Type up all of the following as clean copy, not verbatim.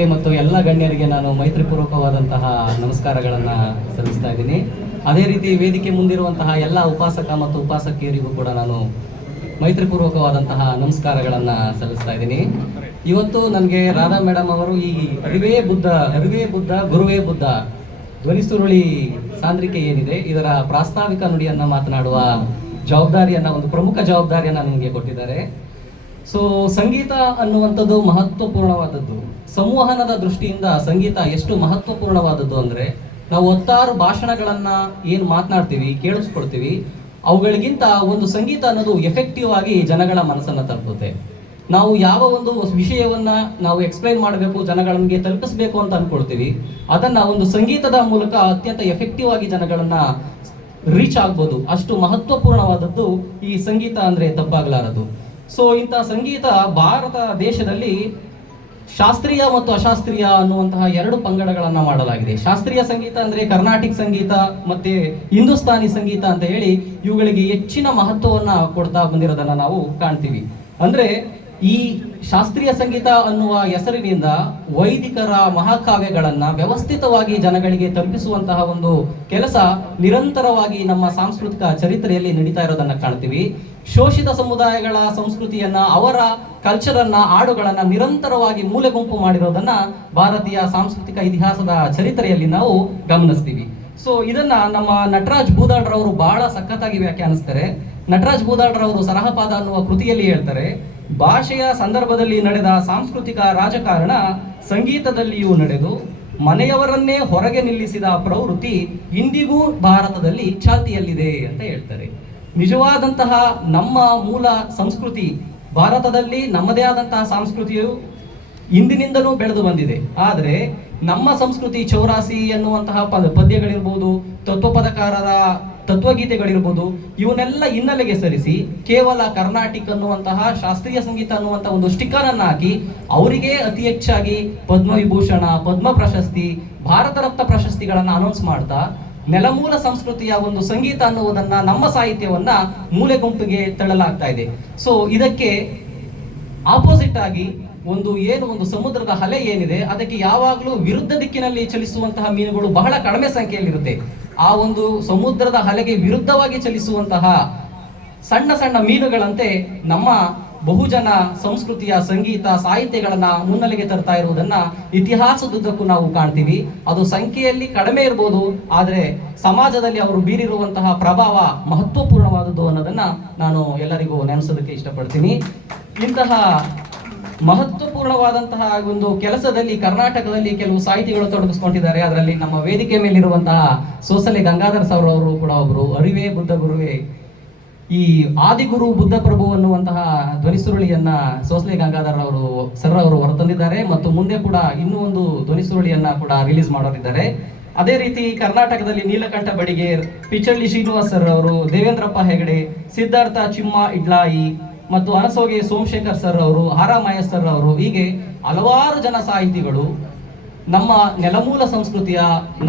ಮತ್ತು ಎಲ್ಲ ಗಣ್ಯರಿಗೆ ನಾನು ಮೈತ್ರಿಪೂರ್ವಕವಾದಂತಹ ನಮಸ್ಕಾರಗಳನ್ನು ಸಲ್ಲಿಸ್ತಾ ಇದ್ದೀನಿ. ಅದೇ ರೀತಿ ವೇದಿಕೆ ಮುಂದಿರುವಂತಹ ಎಲ್ಲ ಉಪಾಸಕ ಮತ್ತು ಉಪಾಸಕಿಯರಿಗೂ ಕೂಡ ನಾನು ಮೈತ್ರಿಪೂರ್ವಕವಾದಂತಹ ನಮಸ್ಕಾರಗಳನ್ನು ಸಲ್ಲಿಸ್ತಾ ಇದ್ದೀನಿ. ಇವತ್ತು ನನಗೆ ರಾಧಾ ಮೇಡಮ್ ಅವರು ಈ ಅರಿವೇ ಬುದ್ಧ ಗುರುವೇ ಬುದ್ಧ ಧ್ವನಿಸುರುಳಿ ಸಾಂದ್ರಿಕೆ ಏನಿದೆ ಇದರ ಪ್ರಾಸ್ತಾವಿಕ ನುಡಿಯನ್ನು ಮಾತನಾಡುವ ಜವಾಬ್ದಾರಿಯನ್ನು, ಒಂದು ಪ್ರಮುಖ ಜವಾಬ್ದಾರಿಯನ್ನು ನನಗೆ ಕೊಟ್ಟಿದ್ದಾರೆ. ಸೊ ಸಂಗೀತ ಅನ್ನುವಂಥದ್ದು ಮಹತ್ವಪೂರ್ಣವಾದದ್ದು. ಸಂವಹನದ ದೃಷ್ಟಿಯಿಂದ ಸಂಗೀತ ಎಷ್ಟು ಮಹತ್ವಪೂರ್ಣವಾದದ್ದು ಅಂದರೆ, ನಾವು 16 ಭಾಷಣಗಳನ್ನು ಏನು ಮಾತನಾಡ್ತೀವಿ, ಕೇಳಿಸ್ಕೊಳ್ತೀವಿ, ಅವುಗಳಿಗಿಂತ ಒಂದು ಸಂಗೀತ ಅನ್ನೋದು ಎಫೆಕ್ಟಿವ್ ಆಗಿ ಜನಗಳ ಮನಸ್ಸನ್ನು ತಲುಪುತ್ತೆ. ನಾವು ಯಾವ ಒಂದು ವಿಷಯವನ್ನ ನಾವು ಎಕ್ಸ್ಪ್ಲೈನ್ ಮಾಡಬೇಕು, ಜನಗಳಿಗೆ ತಲುಪಿಸಬೇಕು ಅಂತ ಅನ್ಕೊಳ್ತೀವಿ, ಅದನ್ನ ಒಂದು ಸಂಗೀತದ ಮೂಲಕ ಅತ್ಯಂತ ಎಫೆಕ್ಟಿವ್ ಆಗಿ ಜನಗಳನ್ನ ರೀಚ್ ಆಗ್ಬೋದು. ಅಷ್ಟು ಮಹತ್ವಪೂರ್ಣವಾದದ್ದು ಈ ಸಂಗೀತ ಅಂದ್ರೆ ತಪ್ಪಾಗಲಾರದು. ಸೊ ಇಂಥ ಸಂಗೀತ ಭಾರತ ದೇಶದಲ್ಲಿ ಶಾಸ್ತ್ರೀಯ ಮತ್ತು ಅಶಾಸ್ತ್ರೀಯ ಅನ್ನುವಂತಹ 2 ಪಂಗಡಗಳನ್ನ ಮಾಡಲಾಗಿದೆ. ಶಾಸ್ತ್ರೀಯ ಸಂಗೀತ ಅಂದ್ರೆ ಕರ್ನಾಟಿಕ್ ಸಂಗೀತ ಮತ್ತೆ ಹಿಂದೂಸ್ತಾನಿ ಸಂಗೀತ ಅಂತ ಹೇಳಿ ಇವುಗಳಿಗೆ ಹೆಚ್ಚಿನ ಮಹತ್ವವನ್ನ ಕೊಡ್ತಾ ಬಂದಿರೋದನ್ನ ನಾವು ಕಾಣ್ತೀವಿ. ಅಂದ್ರೆ ಈ ಶಾಸ್ತ್ರೀಯ ಸಂಗೀತ ಅನ್ನುವ ಹೆಸರಿನಿಂದ ವೈದಿಕರ ಮಹಾಕಾವ್ಯಗಳನ್ನ ವ್ಯವಸ್ಥಿತವಾಗಿ ಜನಗಳಿಗೆ ತಲುಪಿಸುವಂತಹ ಒಂದು ಕೆಲಸ ನಿರಂತರವಾಗಿ ನಮ್ಮ ಸಾಂಸ್ಕೃತಿಕ ಚರಿತ್ರೆಯಲ್ಲಿ ನಡೀತಾ ಇರೋದನ್ನ ಕಾಣ್ತೀವಿ. ಶೋಷಿತ ಸಮುದಾಯಗಳ ಸಂಸ್ಕೃತಿಯನ್ನ, ಅವರ ಕಲ್ಚರನ್ನ, ಹಾಡುಗಳನ್ನ ನಿರಂತರವಾಗಿ ಮೂಲೆ ಗುಂಪು ಮಾಡಿರೋದನ್ನ ಭಾರತೀಯ ಸಾಂಸ್ಕೃತಿಕ ಇತಿಹಾಸದ ಚರಿತ್ರೆಯಲ್ಲಿ ನಾವು ಗಮನಿಸ್ತೀವಿ. ಸೊ ಇದನ್ನ ನಮ್ಮ ನಟರಾಜ್ ಬೂದಾಡ್ರವರು ಬಹಳ ಸಖತ್ತಾಗಿ ವ್ಯಾಖ್ಯಾನಿಸ್ತಾರೆ. ನಟರಾಜ್ ಬೂದಾಡ್ರವರು ಸರಹಪಾದ ಅನ್ನುವ ಕೃತಿಯಲ್ಲಿ ಹೇಳ್ತಾರೆ, ಭಾಷೆಯ ಸಂದರ್ಭದಲ್ಲಿ ನಡೆದ ಸಾಂಸ್ಕೃತಿಕ ರಾಜಕಾರಣ ಸಂಗೀತದಲ್ಲಿಯೂ ನಡೆದು ಮನೆಯವರನ್ನೇ ಹೊರಗೆ ನಿಲ್ಲಿಸಿದ ಪ್ರವೃತ್ತಿ ಇಂದಿಗೂ ಭಾರತದಲ್ಲಿ ಚಾಲ್ತಿಯಲ್ಲಿದೆ ಅಂತ ಹೇಳ್ತಾರೆ. ನಿಜವಾದಂತಹ ನಮ್ಮ ಮೂಲ ಸಂಸ್ಕೃತಿ ಭಾರತದಲ್ಲಿ ನಮ್ಮದೇ ಆದಂತಹ ಸಂಸ್ಕೃತಿಯು ಇಂದಿನಿಂದಲೂ ಬೆಳೆದು ಬಂದಿದೆ. ಆದರೆ ನಮ್ಮ ಸಂಸ್ಕೃತಿ ಚೌರಾಸಿ ಎನ್ನುವಂತಹ ಪದ್ಯಗಳಿರ್ಬೋದು, ತತ್ವಪದಕಾರರ ತತ್ವಗೀತೆಗಳಿರ್ಬೋದು, ಇವನ್ನೆಲ್ಲ ಹಿನ್ನೆಲೆಗೆ ಸರಿಸಿ ಕೇವಲ ಕರ್ನಾಟಿಕ್ ಅನ್ನುವಂತಹ ಶಾಸ್ತ್ರೀಯ ಸಂಗೀತ ಅನ್ನುವಂತಹ ಒಂದು ಸ್ಟಿಕ್ಕರ್ ಅನ್ನು ಹಾಕಿ ಅವರಿಗೆ ಅತಿ ಹೆಚ್ಚಾಗಿ ಪದ್ಮವಿಭೂಷಣ, ಪದ್ಮ ಪ್ರಶಸ್ತಿ, ಭಾರತ ರತ್ನ ಪ್ರಶಸ್ತಿಗಳನ್ನ ಅನೌನ್ಸ್ ಮಾಡ್ತಾ ನೆಲಮೂಲ ಸಂಸ್ಕೃತಿಯ ಒಂದು ಸಂಗೀತ ಅನ್ನುವುದನ್ನ, ನಮ್ಮ ಸಾಹಿತ್ಯವನ್ನ ಮೂಲೆ ಗುಂಪಿಗೆ ತಳ್ಳಲಾಗ್ತಾ ಇದೆ. ಸೊ ಇದಕ್ಕೆ ಆಪೋಸಿಟ್ ಆಗಿ ಒಂದು ಸಮುದ್ರದ ಅಲೆ ಏನಿದೆ, ಅದಕ್ಕೆ ಯಾವಾಗಲೂ ವಿರುದ್ಧ ದಿಕ್ಕಿನಲ್ಲಿ ಚಲಿಸುವಂತಹ ಮೀನುಗಳು ಬಹಳ ಕಡಿಮೆ ಸಂಖ್ಯೆಯಲ್ಲಿರುತ್ತೆ. ಆ ಒಂದು ಸಮುದ್ರದ ಅಲೆಗೆ ವಿರುದ್ಧವಾಗಿ ಚಲಿಸುವಂತಹ ಸಣ್ಣ ಸಣ್ಣ ಮೀನುಗಳಂತೆ ನಮ್ಮ ಬಹುಜನ ಸಂಸ್ಕೃತಿಯ ಸಂಗೀತ ಸಾಹಿತ್ಯಗಳನ್ನ ಮುನ್ನೆಲೆಗೆ ತರ್ತಾ ಇರುವುದನ್ನ ಇತಿಹಾಸದುದ್ದಕ್ಕೂ ನಾವು ಕಾಣ್ತೀವಿ. ಅದು ಸಂಖ್ಯೆಯಲ್ಲಿ ಕಡಿಮೆ ಇರ್ಬೋದು, ಆದರೆ ಸಮಾಜದಲ್ಲಿ ಅವರು ಬೀರಿರುವಂತಹ ಪ್ರಭಾವ ಮಹತ್ವಪೂರ್ಣವಾದದ್ದು ಅನ್ನೋದನ್ನ ನಾನು ಎಲ್ಲರಿಗೂ ನೆನೆಸೋದಕ್ಕೆ ಇಷ್ಟಪಡ್ತೀನಿ. ಇಂತಹ ಮಹತ್ವಪೂರ್ಣವಾದಂತಹ ಒಂದು ಕೆಲಸದಲ್ಲಿ ಕರ್ನಾಟಕದಲ್ಲಿ ಕೆಲವು ಸಾಹಿತಿಗಳು ತೊಡಗಿಸ್ಕೊಂಡಿದ್ದಾರೆ. ಅದರಲ್ಲಿ ನಮ್ಮ ವೇದಿಕೆ ಮೇಲಿರುವಂತಹ ಸೋಸಲೆ ಗಂಗಾಧರ್ ಸರ್ ಅವರು ಕೂಡ ಒಬ್ರು. ಅರಿವೇ ಬುದ್ಧ ಗುರುವೇ, ಈ ಆದಿಗುರು ಬುದ್ಧ ಪ್ರಭು ಅನ್ನುವಂತಹ ಧ್ವನಿಸುರುಳಿಯನ್ನ ಸೋಸಲೆ ಗಂಗಾಧರ್ ಸರ್ ಅವರು ಹೊರತಂದಿದ್ದಾರೆ ಮತ್ತು ಮುಂದೆ ಕೂಡ ಇನ್ನೂ ಒಂದು ಧ್ವನಿಸುರುಳಿಯನ್ನ ಕೂಡ ರಿಲೀಸ್ ಮಾಡೋರಿದ್ದಾರೆ. ಅದೇ ರೀತಿ ಕರ್ನಾಟಕದಲ್ಲಿ ನೀಲಕಂಠ ಬಡಿಗೇರ್, ಪಿಚಳ್ಳಿ ಶ್ರೀನಿವಾಸ್ ಸರ್ ಅವರು, ದೇವೇಂದ್ರಪ್ಪ ಹೆಗಡೆ, ಸಿದ್ಧಾರ್ಥ ಚಿಮ್ಮ ಇಡ್ಲಾಯಿ ಮತ್ತು ಅನಸೋಗೆ ಸೋಮಶೇಖರ್ ಸರ್ ಅವರು, ಆರ ಮಹೇಶ್ ಸರ್ ಅವರು, ಹೀಗೆ ಹಲವಾರು ಜನ ಸಾಹಿತಿಗಳು ನಮ್ಮ ನೆಲಮೂಲ ಸಂಸ್ಕೃತಿಯ,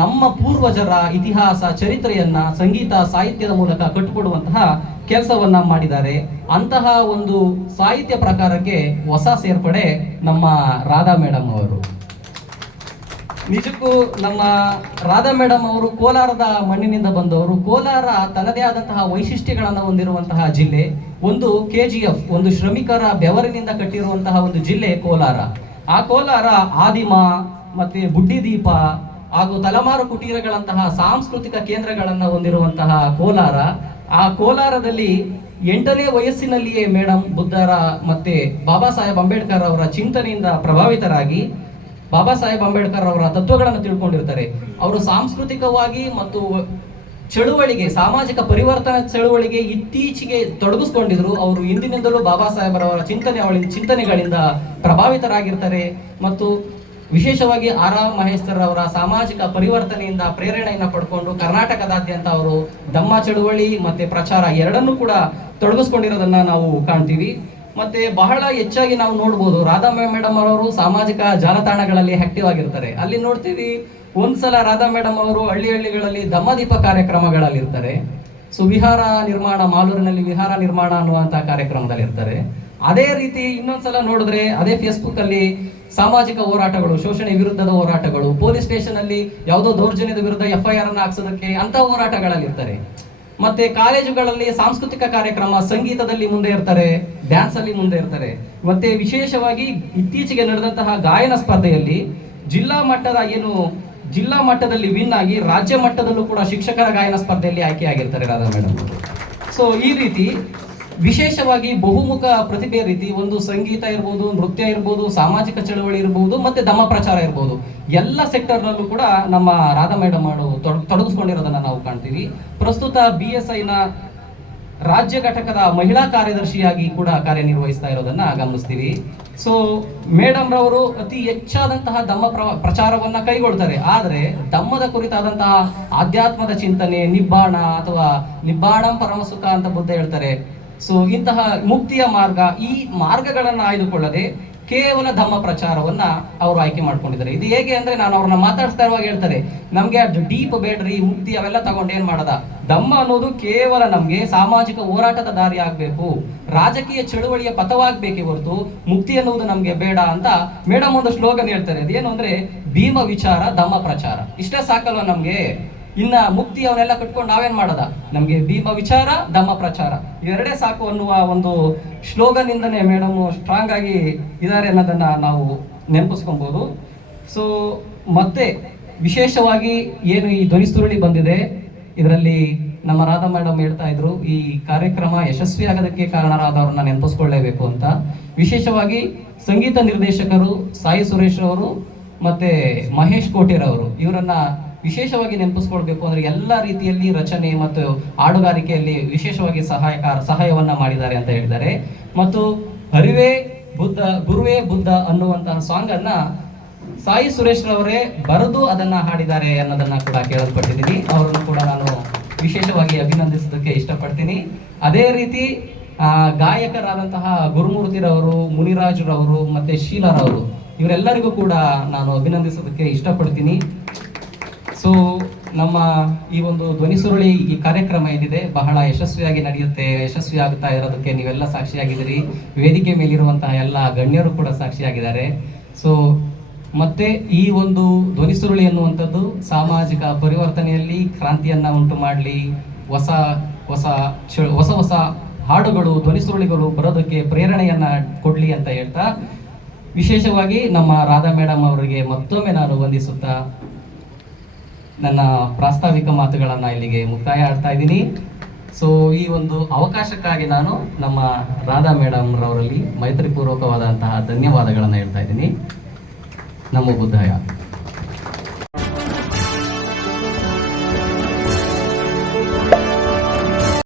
ನಮ್ಮ ಪೂರ್ವಜರ ಇತಿಹಾಸ ಚರಿತ್ರೆಯನ್ನ ಸಂಗೀತ ಸಾಹಿತ್ಯದ ಮೂಲಕ ಕಟ್ಟಿಕೊಡುವಂತಹ ಕೆಲಸವನ್ನ ಮಾಡಿದ್ದಾರೆ. ಅಂತಹ ಒಂದು ಸಾಹಿತ್ಯ ಪ್ರಕಾರಕ್ಕೆ ಹೊಸ ಸೇರ್ಪಡೆ ನಮ್ಮ ರಾಧಾ ಮೇಡಮ್ ಅವರು. ನಿಜಕ್ಕೂ ನಮ್ಮ ರಾಧಾ ಮೇಡಮ್ ಅವರು ಕೋಲಾರದ ಮಣ್ಣಿನಿಂದ ಬಂದವರು. ಕೋಲಾರ ತನ್ನದೇ ಆದಂತಹ ವೈಶಿಷ್ಟ್ಯಗಳನ್ನು ಹೊಂದಿರುವಂತಹ ಜಿಲ್ಲೆ. ಒಂದು KGF, ಒಂದು ಶ್ರಮಿಕರ ಬೆವರಿನಿಂದ ಕಟ್ಟಿರುವಂತಹ ಒಂದು ಜಿಲ್ಲೆ ಕೋಲಾರ. ಆ ಕೋಲಾರ ಆದಿಮ ಮತ್ತೆ ಬುಡ್ಡಿದೀಪ ಹಾಗೂ ತಲಮಾರು ಕುಟೀರಗಳಂತಹ ಸಾಂಸ್ಕೃತಿಕ ಕೇಂದ್ರಗಳನ್ನು ಹೊಂದಿರುವಂತಹ ಕೋಲಾರ. ಆ ಕೋಲಾರದಲ್ಲಿ 8ನೇ ವಯಸ್ಸಿನಲ್ಲಿಯೇ ಮೇಡಮ್ ಬುದ್ಧರ ಮತ್ತೆ ಬಾಬಾ ಸಾಹೇಬ್ ಅಂಬೇಡ್ಕರ್ ಅವರ ಚಿಂತನೆಯಿಂದ ಪ್ರಭಾವಿತರಾಗಿ ಬಾಬಾ ಸಾಹೇಬ್ ಅಂಬೇಡ್ಕರ್ ಅವರ ತತ್ವಗಳನ್ನು ತಿಳ್ಕೊಂಡಿರ್ತಾರೆ. ಅವರು ಸಾಂಸ್ಕೃತಿಕವಾಗಿ ಮತ್ತು ಚಳುವಳಿಗೆ, ಸಾಮಾಜಿಕ ಪರಿವರ್ತನಾ ಚಳುವಳಿಗೆ ಇತ್ತೀಚೆಗೆ ತೊಡಗಿಸ್ಕೊಂಡಿದ್ರು. ಅವರು ಇಂದಿನಿಂದಲೂ ಬಾಬಾ ಸಾಹೇಬರವರ ಚಿಂತನೆಗಳಿಂದ ಪ್ರಭಾವಿತರಾಗಿರ್ತಾರೆ ಮತ್ತು ವಿಶೇಷವಾಗಿ ಆರ್ ಮಹೇಶ್ ಸರ್ ಅವರ ಸಾಮಾಜಿಕ ಪರಿವರ್ತನೆಯಿಂದ ಪ್ರೇರಣೆಯನ್ನು ಪಡ್ಕೊಂಡು ಕರ್ನಾಟಕದಾದ್ಯಂತ ಅವರು ಧಮ್ಮ ಚಳುವಳಿ ಮತ್ತೆ ಪ್ರಚಾರ ಎರಡನ್ನೂ ಕೂಡ ತೊಡಗಿಸ್ಕೊಂಡಿರೋದನ್ನ ನಾವು ಕಾಣ್ತೀವಿ. ಮತ್ತೆ ಬಹಳ ಹೆಚ್ಚಾಗಿ ನಾವು ನೋಡ್ಬೋದು, ರಾಧಾ ಮೇಡಮ್ ಅವರು ಸಾಮಾಜಿಕ ಜಾಲತಾಣಗಳಲ್ಲಿ ಆಕ್ಟಿವ್ ಆಗಿರ್ತಾರೆ. ಅಲ್ಲಿ ನೋಡ್ತೀವಿ, ಒಂದ್ಸಲ ರಾಧಾ ಮೇಡಮ್ ಅವರು ಹಳ್ಳಿಗಳಲ್ಲಿ ಧಮ್ಮದೀಪ ಕಾರ್ಯಕ್ರಮಗಳಲ್ಲಿ ಇರ್ತಾರೆ. ಸೊ ವಿಹಾರ ನಿರ್ಮಾಣ, ಮಾಲೂರಿನಲ್ಲಿ ವಿಹಾರ ನಿರ್ಮಾಣ ಅನ್ನುವಂತಹ ಕಾರ್ಯಕ್ರಮದಲ್ಲಿ ಇರ್ತಾರೆ. ಅದೇ ರೀತಿ ಇನ್ನೊಂದ್ಸಲ ನೋಡಿದ್ರೆ ಅದೇ ಫೇಸ್ಬುಕ್ ಅಲ್ಲಿ ಸಾಮಾಜಿಕ ಹೋರಾಟಗಳು, ಶೋಷಣೆ ವಿರುದ್ಧದ ಹೋರಾಟಗಳು, ಪೊಲೀಸ್ ಸ್ಟೇಷನ್ ಅಲ್ಲಿ ಯಾವುದೋ ದೌರ್ಜನ್ಯದ ವಿರುದ್ಧ FIR ಅನ್ನು ಹಾಕ್ಸೋದಕ್ಕೆ ಅಂತ ಹೋರಾಟಗಳಲ್ಲಿ ಇರ್ತಾರೆ. ಮತ್ತೆ ಕಾಲೇಜುಗಳಲ್ಲಿ ಸಾಂಸ್ಕೃತಿಕ ಕಾರ್ಯಕ್ರಮ, ಸಂಗೀತದಲ್ಲಿ ಮುಂದೆ ಇರ್ತಾರೆ, ಡ್ಯಾನ್ಸ್ ಅಲ್ಲಿ ಮುಂದೆ ಇರ್ತಾರೆ. ಮತ್ತೆ ವಿಶೇಷವಾಗಿ ಇತ್ತೀಚೆಗೆ ನಡೆದಂತಹ ಗಾಯನ ಸ್ಪರ್ಧೆಯಲ್ಲಿ ಜಿಲ್ಲಾ ಮಟ್ಟದಲ್ಲಿ ವಿನ್ ಆಗಿ ರಾಜ್ಯ ಮಟ್ಟದಲ್ಲೂ ಕೂಡ ಶಿಕ್ಷಕರ ಗಾಯನ ಸ್ಪರ್ಧೆಯಲ್ಲಿ ಆಯ್ಕೆಯಾಗಿರ್ತಾರೆ ರಾಧಾ ಮೇಡಮ್. ಸೊ ಈ ರೀತಿ ವಿಶೇಷವಾಗಿ ಬಹುಮುಖ ಪ್ರತಿಭೆ ರೀತಿ ಒಂದು ಸಂಗೀತ ಇರ್ಬೋದು, ನೃತ್ಯ ಇರ್ಬೋದು, ಸಾಮಾಜಿಕ ಚಳವಳಿ ಇರ್ಬೋದು, ಮತ್ತೆ ಧಮ್ಮ ಪ್ರಚಾರ ಇರ್ಬೋದು, ಎಲ್ಲ ಸೆಕ್ಟರ್ನಲ್ಲೂ ಕೂಡ ನಮ್ಮ ರಾಧಾ ಮೇಡಮ್ ತೊಡಗಿಸ್ಕೊಂಡಿರೋದನ್ನ ನಾವು ಕಾಣ್ತೀವಿ. ಪ್ರಸ್ತುತ BSI ನ ರಾಜ್ಯ ಘಟಕದ ಮಹಿಳಾ ಕಾರ್ಯದರ್ಶಿಯಾಗಿ ಕೂಡ ಕಾರ್ಯನಿರ್ವಹಿಸ್ತಾ ಇರೋದನ್ನ ಗಮನಿಸ್ತೀವಿ. ಸೊ ಮೇಡಮ್ ರವರು ಅತಿ ಹೆಚ್ಚಾದಂತಹ ಧಮ್ಮ ಪ್ರಚಾರವನ್ನ ಕೈಗೊಳ್ತಾರೆ. ಆದ್ರೆ ಧಮ್ಮದ ಕುರಿತಾದಂತಹ ಆಧ್ಯಾತ್ಮದ ಚಿಂತನೆ, ನಿಬ್ಬಾಣ ಅಥವಾ ನಿಬ್ಬಾಣಂ ಪರಮಸುಖ ಅಂತ ಬುದ್ಧ ಹೇಳ್ತಾರೆ. ಸೊ ಇಂತಹ ಮುಕ್ತಿಯ ಮಾರ್ಗ, ಈ ಮಾರ್ಗಗಳನ್ನ ಆಯ್ದುಕೊಳ್ಳದೆ ಕೇವಲ ಧಮ್ಮ ಪ್ರಚಾರವನ್ನ ಅವರು ಆಯ್ಕೆ ಮಾಡ್ಕೊಂಡಿದ್ದಾರೆ. ಇದು ಹೇಗೆ ಅಂದ್ರೆ, ನಾನು ಅವ್ರನ್ನ ಮಾತಾಡಿಸ್ತಾ ಇರುವಾಗ ಹೇಳ್ತಾರೆ, ನಮ್ಗೆ ಅದು ಡೀಪ್ ಬೇಡ್ರಿ, ಮುಕ್ತಿ ಅವೆಲ್ಲ ತಗೊಂಡು ಏನ್ ಮಾಡದ, ಧಮ್ಮ ಅನ್ನೋದು ಕೇವಲ ನಮ್ಗೆ ಸಾಮಾಜಿಕ ಹೋರಾಟದ ದಾರಿ ಆಗ್ಬೇಕು, ರಾಜಕೀಯ ಚಳುವಳಿಯ ಪಥವಾಗ್ಬೇಕೇ ಹೊರತು ಮುಕ್ತಿ ಅನ್ನುವುದು ನಮ್ಗೆ ಬೇಡ ಅಂತ ಮೇಡಮ್ ಒಂದು ಸ್ಲೋಗನ್ ಹೇಳ್ತಾರೆ. ಅದೇನು ಅಂದ್ರೆ, ಭೀಮ ವಿಚಾರ ಧಮ್ಮ ಪ್ರಚಾರ, ಇಷ್ಟೇ ಸಾಕಲ್ವ ನಮ್ಗೆ, ಇನ್ನ ಮುಕ್ತಿ ಅವನ್ನೆಲ್ಲ ಕಟ್ಕೊಂಡು ನಾವೇನ್ ಮಾಡದ, ನಮ್ಗೆ ಭೀಮ ವಿಚಾರ ಧಮ್ಮ ಪ್ರಚಾರ ಇವೆರಡೇ ಸಾಕು ಅನ್ನುವ ಒಂದು ಸ್ಲೋಗನ್ ಇಂದನೇ ಮೇಡಮ್ ಸ್ಟ್ರಾಂಗ್ ಆಗಿ ಇದ್ದಾರೆ ಅನ್ನೋದನ್ನ ನಾವು ನೆನಪಿಸ್ಕೊಬಹುದು. ಸೊ ಮತ್ತೆ ವಿಶೇಷವಾಗಿ ಏನು ಈ ಧ್ವನಿ ಸುರುಳಿ ಬಂದಿದೆ, ಇದರಲ್ಲಿ ನಮ್ಮ ರಾಧಾ ಮೇಡಮ್ ಹೇಳ್ತಾ ಇದ್ರು, ಈ ಕಾರ್ಯಕ್ರಮ ಯಶಸ್ವಿ ಆಗೋದಕ್ಕೆ ಕಾರಣರಾದವ್ರನ್ನ ನೆನಪಿಸ್ಕೊಳ್ಳೇಬೇಕು ಅಂತ. ವಿಶೇಷವಾಗಿ ಸಂಗೀತ ನಿರ್ದೇಶಕರು ಸಾಯಿ ಸುರೇಶ್ ಅವರು ಮತ್ತೆ ಮಹೇಶ್ ಕೋಟೇರ್ ಅವರು, ಇವರನ್ನ ವಿಶೇಷವಾಗಿ ನೆನಪಿಸ್ಕೊಳ್ಬೇಕು. ಅಂದ್ರೆ ಎಲ್ಲ ರೀತಿಯಲ್ಲಿ ರಚನೆ ಮತ್ತು ಹಾಡುಗಾರಿಕೆಯಲ್ಲಿ ವಿಶೇಷವಾಗಿ ಸಹಾಯವನ್ನ ಮಾಡಿದ್ದಾರೆ ಅಂತ ಹೇಳಿದ್ದಾರೆ. ಮತ್ತು ಗುರುವೇ ಬುದ್ಧ ಅನ್ನುವಂತಹ ಸಾಂಗ್ ಅನ್ನ ಸಾಯಿ ಸುರೇಶ್ ರವರೇ ಬರೆದು ಅದನ್ನ ಹಾಡಿದ್ದಾರೆ ಅನ್ನೋದನ್ನ ಕೂಡ ಕೇಳಲ್ಪಟ್ಟಿದ್ದೀನಿ. ಅವರನ್ನು ಕೂಡ ನಾನು ವಿಶೇಷವಾಗಿ ಅಭಿನಂದಿಸೋದಕ್ಕೆ ಇಷ್ಟಪಡ್ತೀನಿ. ಅದೇ ರೀತಿ ಗಾಯಕರಾದಂತಹ ಗುರುಮೂರ್ತಿರವರು, ಮುನಿರಾಜ್ರವರು ಮತ್ತೆ ಶೀಲಾರವರು, ಇವರೆಲ್ಲರಿಗೂ ಕೂಡ ನಾನು ಅಭಿನಂದಿಸೋದಕ್ಕೆ ಇಷ್ಟಪಡ್ತೀನಿ. ಸೊ ನಮ್ಮ ಈ ಒಂದು ಧ್ವನಿ ಸುರುಳಿ ಈ ಕಾರ್ಯಕ್ರಮ ಏನಿದೆ ಬಹಳ ಯಶಸ್ವಿಯಾಗಿ ನಡೆಯುತ್ತೆ. ಯಶಸ್ವಿ ಆಗ್ತಾ ಇರೋದಕ್ಕೆ ನೀವೆಲ್ಲ ಸಾಕ್ಷಿಯಾಗಿದ್ದೀರಿ. ವೇದಿಕೆ ಮೇಲಿರುವಂತಹ ಎಲ್ಲ ಗಣ್ಯರು ಕೂಡ ಸಾಕ್ಷಿಯಾಗಿದ್ದಾರೆ. ಸೊ ಮತ್ತೆ ಈ ಒಂದು ಧ್ವನಿ ಸುರುಳಿ ಅನ್ನುವಂಥದ್ದು ಸಾಮಾಜಿಕ ಪರಿವರ್ತನೆಯಲ್ಲಿ ಕ್ರಾಂತಿಯನ್ನ ಉಂಟು ಮಾಡಲಿ, ಹೊಸ ಹೊಸ ಹಾಡುಗಳು, ಧ್ವನಿ ಸುರುಳಿಗಳು ಬರೋದಕ್ಕೆ ಪ್ರೇರಣೆಯನ್ನ ಕೊಡ್ಲಿ ಅಂತ ಹೇಳ್ತಾ, ವಿಶೇಷವಾಗಿ ನಮ್ಮ ರಾಧಾ ಮೇಡಮ್ ಅವರಿಗೆ ಮತ್ತೊಮ್ಮೆ ನಾನು ವಂದಿಸುತ್ತಾ ನನ್ನ ಪ್ರಾಸ್ತಾವಿಕ ಮಾತುಗಳನ್ನ ಇಲ್ಲಿಗೆ ಮುಕ್ತಾಯ ಆಡ್ತಾ ಇದ್ದೀನಿ. ಸೊ ಈ ಒಂದು ಅವಕಾಶಕ್ಕಾಗಿ ನಾನು ನಮ್ಮ ರಾಧಾ ಮೇಡಮ್ ರವರಲ್ಲಿ ಮೈತ್ರಿಪೂರ್ವಕವಾದಂತಹ ಧನ್ಯವಾದಗಳನ್ನು ಹೇಳ್ತಾ ಇದ್ದೀನಿ. ನಮೋ ಬುದ್ಧಾಯ.